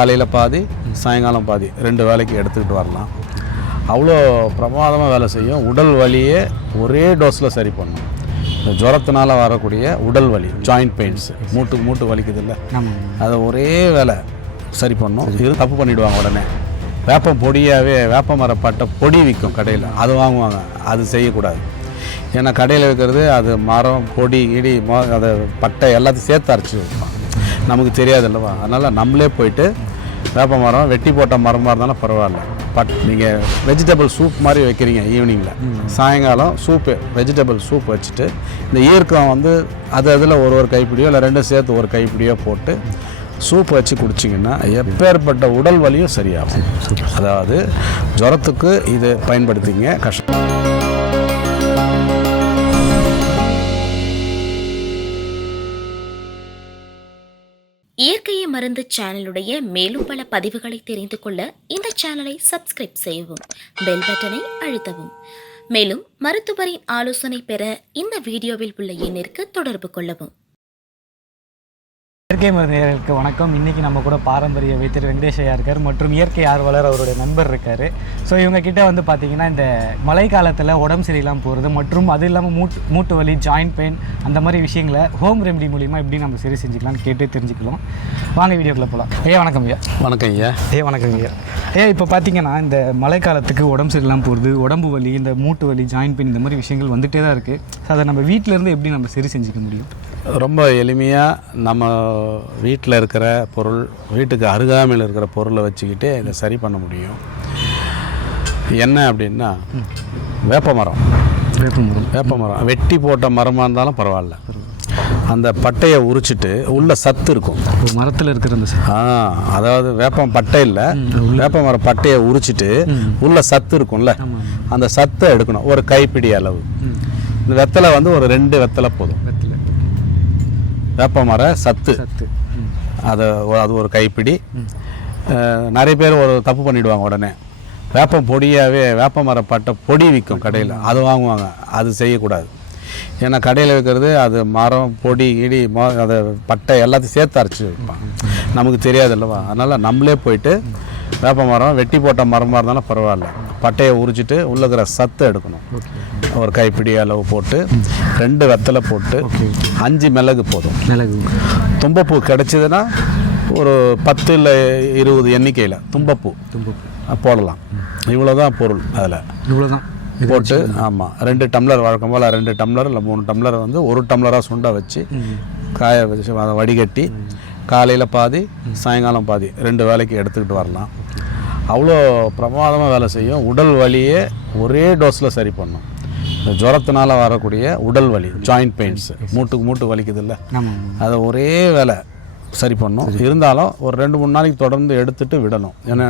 காலையில் பாதி சாயங்காலம் பாதி 2 வேளைக்கு எடுத்துக்கிட்டு வரலாம். அவ்வளோ பிரமாதமாக வேலை செய்யும். உடல் வலியே ஒரே டோஸில் சரி பண்ணும். இந்த ஜுரத்தினால வரக்கூடிய உடல் வலி, ஜாயிண்ட் பெயின்ஸ், மூட்டு வலிக்குது இல்லை, அதை ஒரே வேலை சரி பண்ணும். இது தப்பு பண்ணிவிடுவாங்க. உடனே வேப்பம் பொடியாகவே வேப்ப மரப்பட்டை பொடி விற்கும் கடையில், அது வாங்குவாங்க. அது செய்யக்கூடாது. ஏன்னா கடையில் வைக்கிறது அது மரம் பொடி இடி அதை பட்டை எல்லாத்தையும் சேர்த்து அரைச்சி வைப்பாங்க, நமக்கு தெரியாது இல்லைவா. அதனால் நம்மளே போயிட்டு வேப்ப மரம் வெட்டி போட்ட மரமாக இருந்தாலும் பரவாயில்ல, நீங்கள் வெஜிடபிள் சூப் மாதிரி வைக்கிறீங்க ஈவினிங்கில், சாயங்காலம் சூப்பு வெஜிடபிள் சூப் வச்சுட்டு இந்த ஈர்க்கம் அதில் ஒரு கைப்பிடியோ இல்லை 2 சேர்த்து ஒரு கைப்பிடியோ போட்டு சூப் வச்சு குடிச்சிங்கன்னா எப்பேற்பட்ட உடல் வலியும் சரியாகும். அதாவது ஜுரத்துக்கு இது பயன்படுத்திங்க. கஷ்டம் இயற்கையை மருந்து சேனலுடைய மேலும் பல பதிவுகளை தெரிந்து கொள்ள இந்த சேனலை சப்ஸ்கிரைப் செய்யவும், பெல் பட்டனை அழுத்தவும். மேலும் மருத்துவரின் ஆலோசனை பெற இந்த வீடியோவில் உள்ள எண்ணிற்கு தொடர்பு கொள்ளவும். இயற்கை மருந்து நேயர்களுக்கு வணக்கம். இன்றைக்கி நம்ம கூட பாரம்பரிய வைத்தியர் வெங்கடேஷ் ஐயா இருக்கார் மற்றும் இயற்கை ஆர்வலர் அவருடைய நண்பர் இருக்கார். ஸோ இவங்கக்கிட்ட பார்த்திங்கன்னா இந்த மழை காலத்தில் உடம்பு சரியில்லாமல் போகிறது மற்றும் அது இல்லாமல் மூட்டு வலி, ஜாயிண்ட் பெயின் அந்த மாதிரி விஷயங்களை ஹோம் ரெமெடி மூலிமா எப்படி நம்ம சரி செஞ்சுக்கலாம்னு கேட்டு தெரிஞ்சுக்கலாம். வாங்க வீடியோக்குள்ளே போகலாம். ஐயா வணக்கம். ஐயா வணக்கம். வணக்கம் ஐயா. இப்போ பார்த்திங்கன்னா இந்த மழை காலத்துக்கு உடம்பு சரியில்லாமல் போகிறது, உடம்பு வலி, இந்த மூட்டு வலி, ஜாயிண்ட் பெயின் இந்த மாதிரி விஷயங்கள் வந்துகிட்டே தான் இருக்குது. ஸோ அதை நம்ம வீட்டிலேருந்து எப்படி நம்ம சரி செஞ்சுக்க முடியும்? ரொம்ப எளிமையாக நம்ம வீட்டில் இருக்கிற பொருள், வீட்டுக்கு அருகாமையில் இருக்கிற பொருளை வச்சுக்கிட்டு இதை சரி பண்ண முடியும். என்ன அப்படின்னா வேப்ப மரம் வெட்டி போட்ட மரமாக இருந்தாலும் பரவாயில்ல, அந்த பட்டையை உரிச்சிட்டு உள்ள சத்து இருக்கும் மரத்தில் இருக்கிற அந்த அதாவது வேப்பம் பட்டை இல்லை, வேப்ப மரம் பட்டையை உரிச்சிட்டு உள்ள சத்து இருக்கும்ல, அந்த சத்தை எடுக்கணும். ஒரு கைப்பிடி அளவு. இந்த வெத்தலை ஒரு 2 வெத்தலை போதும். வேப்ப மர சத்து அது ஒரு கைப்பிடி. நிறைய பேர் ஒரு தப்பு பண்ணிவிடுவாங்க. உடனே வேப்பம் பொடியாகவே வேப்ப மரப்பட்டை பொடி விற்கும் கடையில், அது வாங்குவாங்க. அது செய்யக்கூடாது. ஏன்னா கடையில் வைக்கிறது அது மரம் பொடி இடி அதை பட்டை எல்லாத்தையும் சேர்த்து அரைச்சி வைப்பாங்க, நமக்கு தெரியாது இல்லைவா. அதனால் நம்மளே போயிட்டு வேப்ப மரம் வெட்டி போட்ட மரமாக இருந்தாலும் பரவாயில்ல, பட்டையை உரிச்சிட்டு உள்ள இருக்கிற சத்தை எடுக்கணும். ஒரு கைப்பிடி அளவு போட்டு 2 வெத்தலை போட்டு 5 மிளகு போதும். தும்பப்பூ கிடைச்சதுன்னா ஒரு 10 இல்லை 20 எண்ணிக்கையில் தும்பப்பூ போடலாம். இவ்வளோதான் பொருள். அதில் இவ்வளோதான் போட்டு ஆமாம் 2 டம்ளர் வழக்கம் போல் 2 டம்ளர் இல்லை 3 டம்ளர் 1 டம்ளராக சுண்டை வச்சு காய வச்சு அதை வடிகட்டி காலையில் பாதி சாயங்காலம் பாதி 2 வேளைக்கு எடுத்துக்கிட்டு வரலாம். அவ்வளோ பிரமாதமாக வேலை செய்யும். உடல் வலியே ஒரே டோஸில் சரி பண்ணும். இந்த ஜுரத்தினால வரக்கூடிய உடல் வலி, ஜாயிண்ட் பெயின்ஸ், மூட்டு வலிக்குது இல்லை, அதை ஒரே வேலை சரி பண்ணும். இருந்தாலும் ஒரு 2-3 நாளைக்கு தொடர்ந்து எடுத்துகிட்டு விடணும். ஏன்னா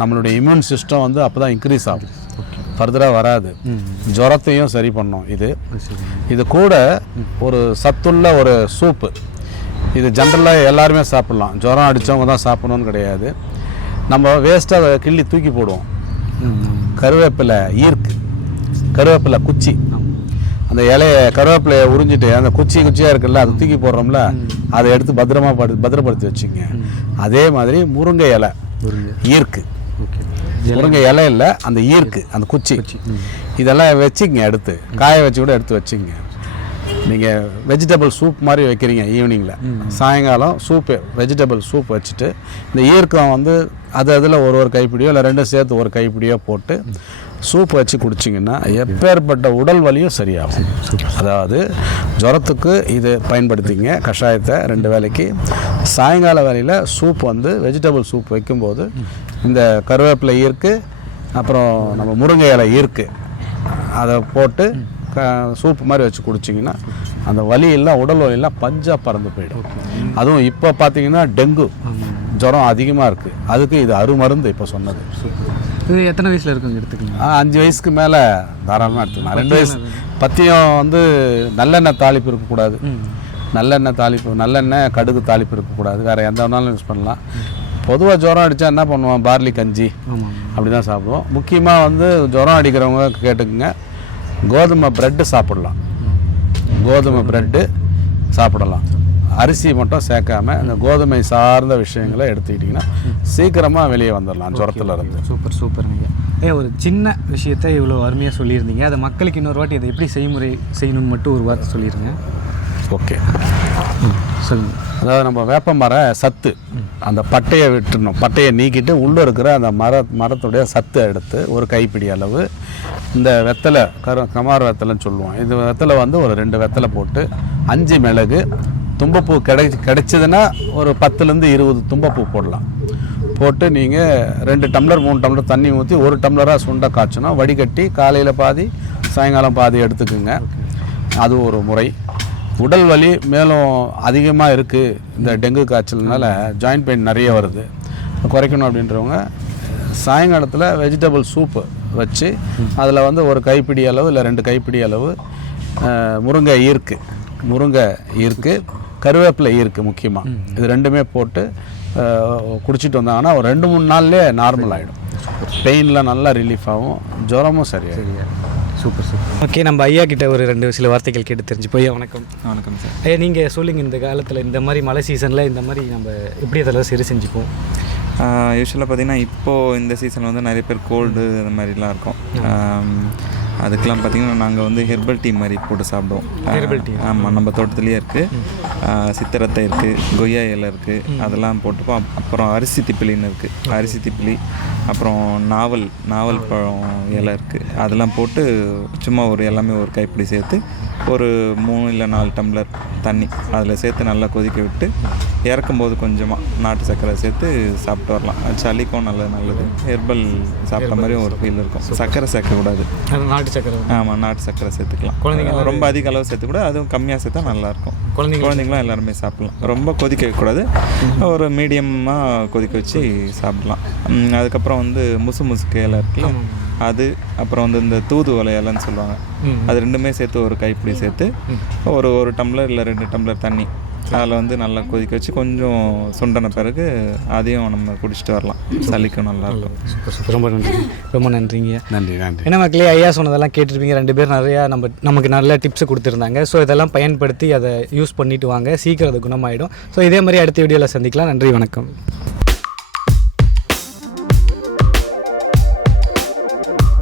நம்மளுடைய இம்யூன் சிஸ்டம் அப்போ தான் இன்க்ரீஸ் ஆகும், ஃபர்தராக வராது. ஜுரத்தையும் சரி பண்ணும். இது கூட ஒரு சத்துள்ள ஒரு சூப்பு. இது ஜென்ரலாக எல்லாருமே சாப்பிட்லாம், ஜுரம் அடித்தவங்க தான் சாப்பிடணும்னு கிடையாது. நம்ம வேஸ்ட்டாக கிள்ளி தூக்கி போடுவோம். கருவேப்பிலை ஈர்க்கு, கருவேப்பிலை குச்சி, அந்த இலையை கருவேப்பிலையை உறிஞ்சிட்டு அந்த குச்சியாக இருக்குல்ல, அதை தூக்கி போடுறோம்ல, அதை எடுத்து பத்திரப்படுத்தி வச்சுங்க. அதே மாதிரி முருங்கை இலை ஈர்க்கு, முருங்கை இலை இல்லை அந்த ஈர்க்கு, அந்த குச்சி, இதெல்லாம் வச்சுக்கங்க. எடுத்து காய வச்சு கூட எடுத்து வச்சுங்க. நீங்கள் வெஜிடபிள் சூப் மாதிரி வைக்கிறீங்க ஈவினிங்கில், சாயங்காலம் சூப்பு வெஜிடபிள் சூப் வச்சுட்டு இந்த ஈர்க்கம் அதில் ஒரு கைப்பிடியோ இல்லை 2 சேர்த்து ஒரு கைப்பிடியோ போட்டு சூப் வச்சு குடிச்சிங்கன்னா எப்பேற்பட்ட உடல் வலியும் சரியாகும். அதாவது ஜுரத்துக்கு இது பயன்படுத்திங்க கஷாயத்தை 2 வேளைக்கு. சாயங்கால வேளையில் சூப் வெஜிடபிள் சூப் வைக்கும்போது இந்த கருவேப்பிலை ஈர்க்கு, அப்புறம் நம்ம முருங்கை இலை ஈர்க்கு, அதை போட்டு சூப்பு மாதிரி வச்சு குடிச்சிங்கன்னா அந்த வலியெல்லாம் உடல் வலியெல்லாம் பஞ்சாக பறந்து போயிடும். அதுவும் இப்போ பார்த்தீங்கன்னா டெங்கு ஜுரம் அதிகமாக இருக்குது, அதுக்கு இது அருமருந்து. இப்போ சொன்னது இது எத்தனை வயசில் இருக்குங்க எடுத்துக்கலாம்? 5 வயசுக்கு மேலே தாராளமாக எடுத்துக்கலாம். 2 வயசு பத்தியம் நல்லெண்ணெய் தாளிப்பு இருக்கக்கூடாது. நல்லெண்ணெய் கடுகு தாளிப்பு இருக்கக்கூடாது. வேறு எந்த வேணாலும் யூஸ் பண்ணலாம். பொதுவாக ஜுரம் அடித்தா என்ன பண்ணுவோம், பார்லி கஞ்சி அப்படி தான் சாப்பிடுவோம். முக்கியமாக ஜுரம் அடிக்கிறவங்க கேட்டுக்குங்க, கோதுமை ப்ரெட்டு சாப்பிடலாம். கோதுமை ப்ரெட்டு சாப்பிடலாம். அரிசி மட்டும் சேர்க்காம இந்த கோதுமை சார்ந்த விஷயங்களை எடுத்துக்கிட்டிங்கன்னா சீக்கிரமாக வெளியே வந்துடலாம் ஜுரத்தில் இருந்து. சூப்பர் சூப்பருங்க. ஒரு சின்ன விஷயத்தை இவ்வளோ அருமையாக சொல்லியிருந்தீங்க. அதை மக்களுக்கு இன்னொரு வாட்டி அதை எப்படி செய்முறை செய்யணும்னு மட்டும் ஒரு வார்த்தை சொல்லிடுங்க. ஓகே, சொல்லுங்கள். அதாவது நம்ம வேப்ப மர சத்து அந்த பட்டையை விட்டுணும், பட்டையை நீக்கிட்டு உள்ளே இருக்கிற அந்த மரத்துடைய சத்தை எடுத்து ஒரு கைப்பிடி அளவு இந்த வெத்தலை கமார் வெத்தலைன்னு சொல்லுவோம், இது வெத்தலை வந்து ஒரு 2 வெத்தலை போட்டு 5 மிளகு, தும்பப்பூ கிடைச்சதுன்னா ஒரு 10லேருந்து 20 தும்பப்பூ போடலாம். போட்டு நீங்கள் 2 டம்ளர் 3 டம்ளர் தண்ணி ஊற்றி 1 டம்ளராக சுண்டை காய்ச்சணும். வடிகட்டி காலையில் பாதி சாயங்காலம் பாதி எடுத்துக்குங்க. அது ஒரு முறை. உடல் வலி மேலும் அதிகமாக இருக்குது, இந்த டெங்கு காய்ச்சல்னால ஜாயிண்ட் பெயின் நிறைய வருது, குறைக்கணும் அப்படின்றவங்க சாயங்காலத்தில் வெஜிடபிள் சூப்பு வச்சு அதில் வந்து ஒரு கைப்பிடி அளவு இல்லை 2 கைப்பிடி அளவு முருங்கை ஈர்க்கு கருவேப்பிலை ஈர்க்கு முக்கியமாக, இது 2மே போட்டு குடிச்சிட்டு வந்தாங்கன்னா ஒரு 2-3 நாள்லேயே நார்மல் ஆகிடும். பெயின்லாம் நல்லா ரிலீஃப் ஆகும், ஜுரமும் சரியாக. சூப்பர். ஓகே, நம்ம ஐயா கிட்ட ஒரு 2 சில வார்த்தைகள் கேட்டு தெரிஞ்சுப்போம். ஐயா வணக்கம். வணக்கம் சார். ஐயா நீங்கள் சொல்லுங்கள், இந்த காலத்தில் இந்த மாதிரி மழை சீசனில் இந்த மாதிரி நம்ம எப்படி அதெல்லாம் சரி செஞ்சுப்போம்? யூஸ்வலாக பார்த்திங்கன்னா இப்போது இந்த சீசனில் வந்து நிறைய பேர் கோல்டு அந்த மாதிரிலாம் இருக்கும். அதுக்கெலாம் பார்த்திங்கன்னா நாங்கள் வந்து ஹெர்பல் டீ மாதிரி போட்டு சாப்பிடுவோம். Herbal tea? ஆமாம், நம்ம தோட்டத்துலேயே இருக்குது. சித்திரத்தை இருக்குது, கொய்யா இலை இருக்குது, அதெல்லாம் போட்டுப்போம். அப்புறம் அரிசி திப்பிலின்னு இருக்குது, அரிசி திப்பிலி. அப்புறம் நாவல் பழம் இலை இருக்குது, அதெல்லாம் போட்டு சும்மா எல்லாமே ஒரு கைப்பிடி சேர்த்து ஒரு 3 இல்லை 4 டம்ளர் தண்ணி அதில் சேர்த்து நல்லா கொதிக்க விட்டு இறக்கும்போது கொஞ்சமாக நாட்டு சர்க்கரை சேர்த்து சாப்பிட்டு வரலாம். சளிக்கும் நல்லது. ஹெர்பல் சாப்பிட்ட மாதிரியும் ஒரு ஃபீல் இருக்கும். சர்க்கரை சேர்க்கக்கூடாது, நாட்டு சர்க்கரை. ஆமாம், நாட்டு சர்க்கரை சேர்த்துக்கலாம். குழந்தைங்க ரொம்ப அதிக அளவு சேர்த்துக்கூடாது, அதுவும் கம்மியாக சேர்த்தா நல்லாயிருக்கும். குழந்தைங்களாம் எல்லாருமே சாப்பிட்லாம். ரொம்ப கொதிக்க வைக்கக்கூடாது, ஒரு மீடியமாக கொதிக்க வச்சு சாப்பிட்லாம். அதுக்கப்புறம் வந்து முசுக்கு இலை இருக்குல்ல, அது அப்புறம் வந்து இந்த தூதுவளை இலைன்னு சொல்லுவாங்க, அது 2மே சேர்த்து ஒரு கைப்பிடி சேர்த்து ஒரு டம்ளர் இல்லை 2 டம்ளர் தண்ணி அதில் வந்து நல்லா கொதிக்க வச்சு கொஞ்சம் சுண்டன பிறகு அதையும் நம்ம குடிச்சிட்டு வரலாம். சளிக்கும் நல்லாயிருக்கும். சூப்பர். ரொம்ப நன்றிங்க. நன்றி. ஏன்னா மக்களே, ஐயா சொன்னதெல்லாம் கேட்டிருப்பீங்க. 2 பேர் நிறையா நமக்கு நல்ல டிப்ஸ் கொடுத்துருந்தாங்க. ஸோ இதெல்லாம் பயன்படுத்தி அதை யூஸ் பண்ணிவிட்டு வாங்க, சீக்கிரம் அது குணமாயிடும். ஸோ இதே மாதிரி அடுத்த வீடியோவில் சந்திக்கலாம். நன்றி, வணக்கம்.